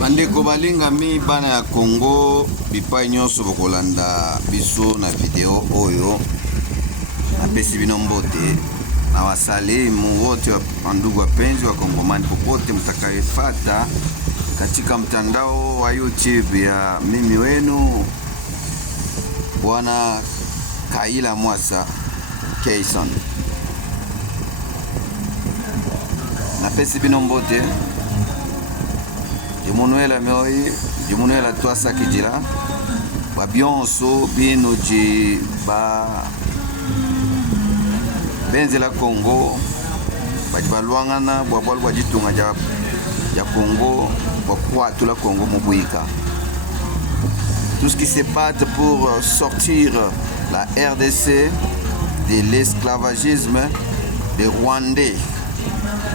Bandeko balingami bana ya Congo bipai nyonso bokolanda biso na video oyo napesi bino mbote na wasalimu wote wa ndugu wapenzi wa Kongomani popote mtakayefata katika mtandao wa YouTube ya mimi wenu Bwana Kaila Mwasa Kayson. Napesi bino mbote Jumunuela meoi, Jumunuela twasa kijira babionso bino ji ba benzela Congo bajibalwangana bwabwalu bajitunga ja Congo bakwa tout la Congo mobuika. Tout ce qui se bat pour sortir la RDC de l'esclavagisme des Rwandais,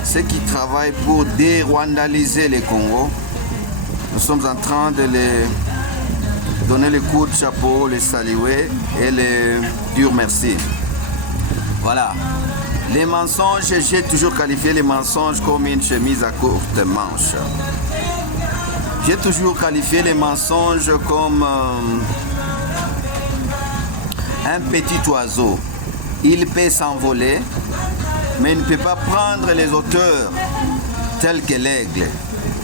ceux qui travaillent pour dérwandaliser le Congo. Nous sommes en train de les donner le coup de chapeau, les saluer et les dire merci. Voilà. Les mensonges, j'ai toujours qualifié les mensonges comme une chemise à courte manche. J'ai toujours qualifié les mensonges comme un petit oiseau. Il peut s'envoler, mais il ne peut pas prendre les hauteurs telles que l'aigle.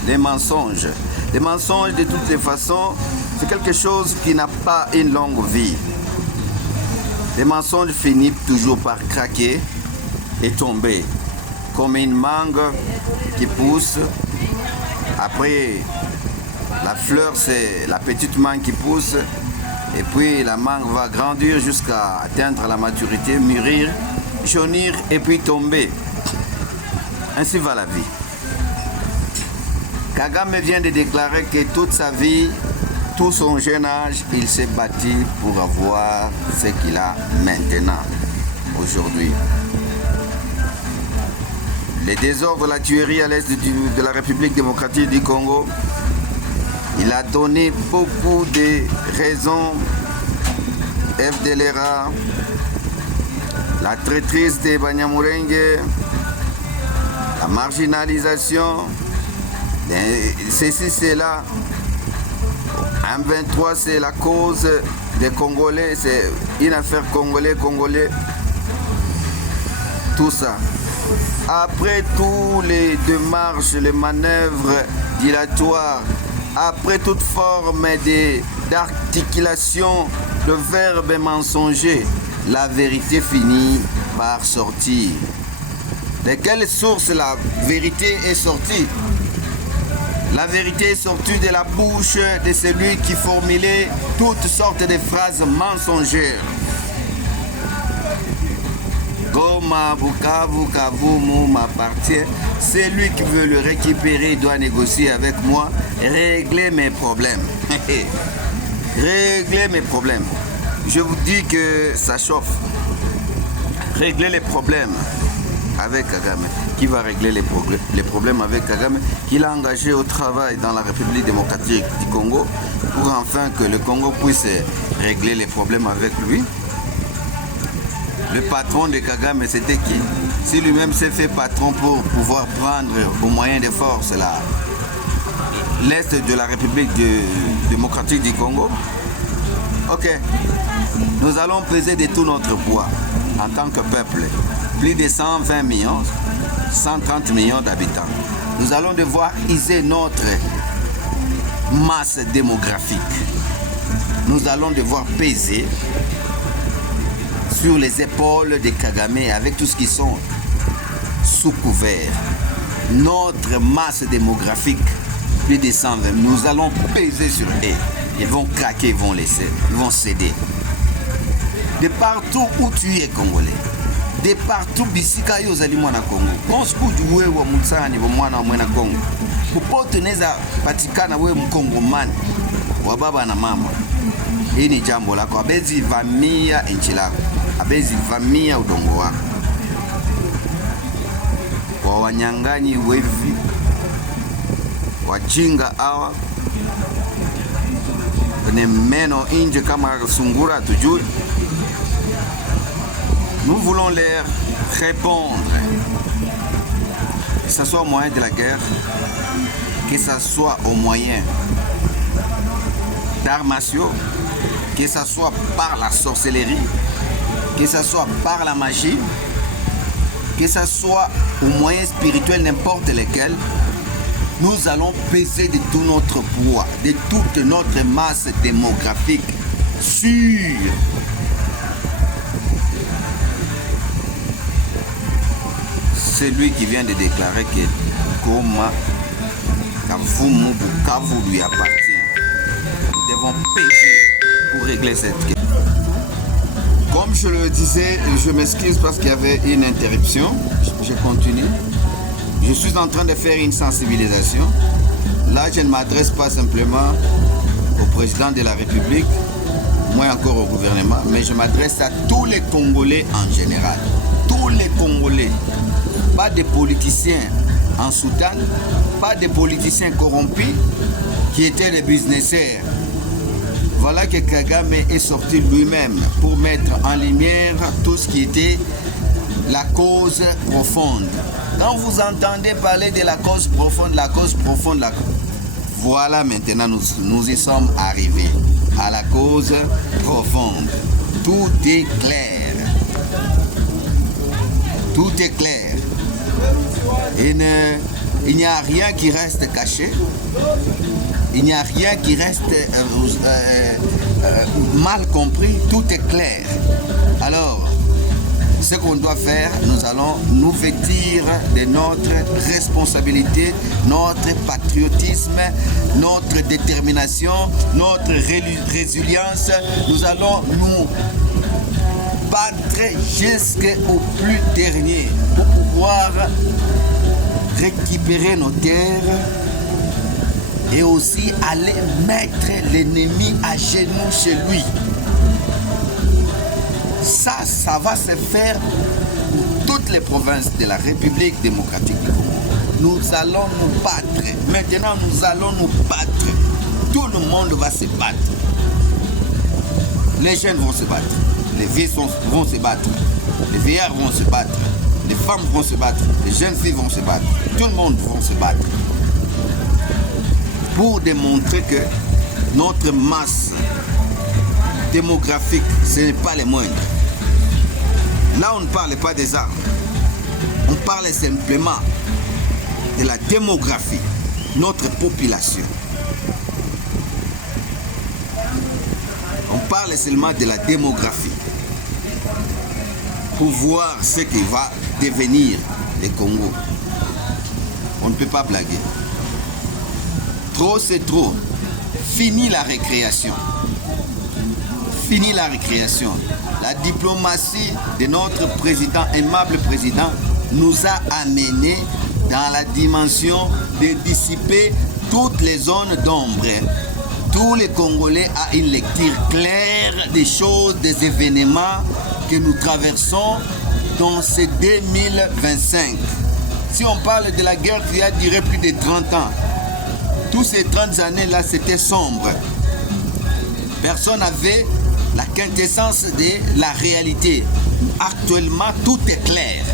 Les mensonges. Les mensonges, de toutes les façons, c'est quelque chose qui n'a pas une longue vie. Les mensonges finissent toujours par craquer et tomber, comme une mangue qui pousse. Après, la fleur, c'est la petite mangue qui pousse, et puis la mangue va grandir jusqu'à atteindre la maturité, mûrir, jaunir et puis tomber. Ainsi va la vie. Kagame vient de déclarer que toute sa vie, tout son jeune âge, il s'est battu pour avoir ce qu'il a maintenant, aujourd'hui. Les désordres, la tuerie à l'est de la République démocratique du Congo, il a donné beaucoup de raisons. FDLR, la traîtrise de Banyamulenge, la marginalisation, ceci, c'est là. M23, c'est la cause des Congolais, c'est une affaire congolais. Tout ça. Après tous les démarches, les manœuvres dilatoires, après toute forme d'articulation de verbes mensongers, la vérité finit par sortir. De quelle source la vérité est sortie? La vérité est sortie de la bouche de celui qui formulait toutes sortes de phrases mensongères. Goma, Bukavu, Kavumu m'appartient. Celui qui veut le récupérer doit négocier avec moi, régler mes problèmes. Régler mes problèmes. Je vous dis que ça chauffe. Régler les problèmes avec Kagame. Qui va régler les problèmes avec Kagame, qu'il a engagé au travail dans la République démocratique du Congo pour enfin que le Congo puisse régler les problèmes avec lui. Le patron de Kagame, c'était qui? Si lui-même s'est fait patron pour pouvoir prendre au moyen de force l'Est de la République démocratique du Congo, ok, nous allons peser de tout notre poids en tant que peuple. Plus de 120 millions, 130 millions d'habitants. Nous allons devoir iser notre masse démographique. Nous allons devoir peser sur les épaules de Kagame avec tout ce qui sont sous couvert. Notre masse démographique, plus de 120, nous allons peser sur eux. Ils vont craquer, ils vont laisser, ils vont céder. De partout où tu es Congolais, de partout bisika yo zali mwana Congo. Konsku juwe wa mutsani wa mwana wa mwana Congo. Popote neza patikana we mkongomani wa baba na mama. Hii ni jambo lako. Abezi vamia nchi lako. Abezi vamia udongo wako. Wa wanyang'anyi wevi, wajinga hawa, kwenye meno inje kama sungura tujui. Nous voulons leur répondre, que ce soit au moyen de la guerre, que ce soit au moyen d'arts martiaux, que ce soit par la sorcellerie, que ce soit par la magie, que ce soit au moyen spirituel, n'importe lequel, nous allons peser de tout notre poids, de toute notre masse démographique sur celui qui vient de déclarer que Goma Kavumu Bukavu lui appartient. Nous devons peser pour régler cette question. Comme je le disais, je m'excuse parce qu'il y avait une interruption. Je continue. Je suis en train de faire une sensibilisation. Là, je ne m'adresse pas simplement au président de la République, moins encore au gouvernement, mais je m'adresse à tous les Congolais en général. Tous les Congolais. Pas des politiciens en soutane, pas des politiciens corrompus qui étaient des businesseurs. Voilà que Kagame est sorti lui-même pour mettre en lumière tout ce qui était la cause profonde. Quand vous entendez parler de la cause profonde, voilà maintenant nous y sommes arrivés à la cause profonde. Tout est clair. Tout est clair. Il n'y a rien qui reste caché. Il n'y a rien qui reste mal compris. Tout est clair. Alors, ce qu'on doit faire, nous allons nous vêtir de notre responsabilité, notre patriotisme, notre détermination, notre résilience. Nous allons nous battre jusqu'au plus dernier pour pouvoir récupérer nos terres et aussi aller mettre l'ennemi à genoux chez lui. Ça va se faire pour toutes les provinces de la République démocratique du Congo. Nous allons nous battre. Maintenant, nous allons nous battre. Tout le monde va se battre. Les jeunes vont se battre. Les vieux vont se battre. Les vieillards vont se battre. Les femmes vont se battre. Les jeunes filles vont se battre. Tout le monde va se battre. Pour démontrer que notre masse démographique, ce n'est pas les moindres. Là, on ne parle pas des armes. On parle simplement de la démographie, notre population. On parle seulement de la démographie pour voir ce qui va devenir le Congo. On ne peut pas blaguer. Trop, c'est trop. Fini la récréation. Fini la récréation. La diplomatie de notre président, aimable président, nous a amenés dans la dimension de dissiper toutes les zones d'ombre. Tous les Congolais ont une lecture claire des choses, des événements que nous traversons dans ces 2025. Si on parle de la guerre qui a duré plus de 30 ans, tous ces 30 années-là, c'était sombre. Personne n'avait la quintessence de la réalité. Actuellement, tout est clair.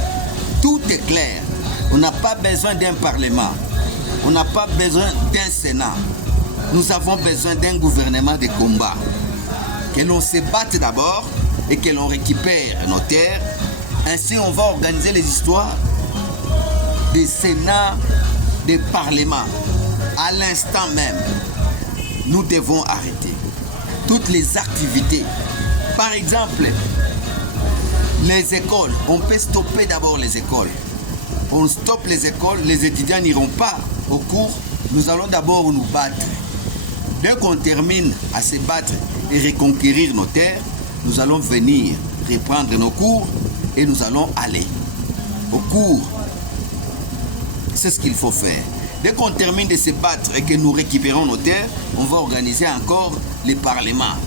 Tout est clair. On n'a pas besoin d'un parlement. On n'a pas besoin d'un Sénat. Nous avons besoin d'un gouvernement de combat. Que l'on se batte d'abord et que l'on récupère nos terres. Ainsi, on va organiser les histoires des Sénats, des parlements. À l'instant même, nous devons arrêter toutes les activités. Par exemple, les écoles. On peut stopper d'abord les écoles. On stoppe les écoles, les étudiants n'iront pas au cours. Nous allons d'abord nous battre. Dès qu'on termine à se battre et reconquérir nos terres, nous allons venir reprendre nos cours et nous allons aller au cours. C'est ce qu'il faut faire. Dès qu'on termine de se battre et que nous récupérons nos terres, on va organiser encore les parlements.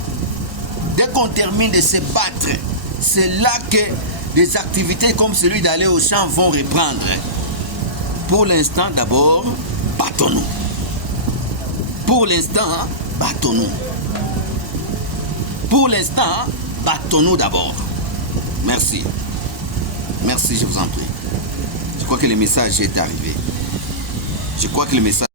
Dès qu'on termine de se battre, c'est là que des activités comme celui d'aller au champ vont reprendre. Pour l'instant, d'abord, battons-nous. Pour l'instant, battons-nous. Pour l'instant, battons-nous d'abord. Merci. Merci, je vous en prie. Je crois que le message est arrivé. Je crois que le message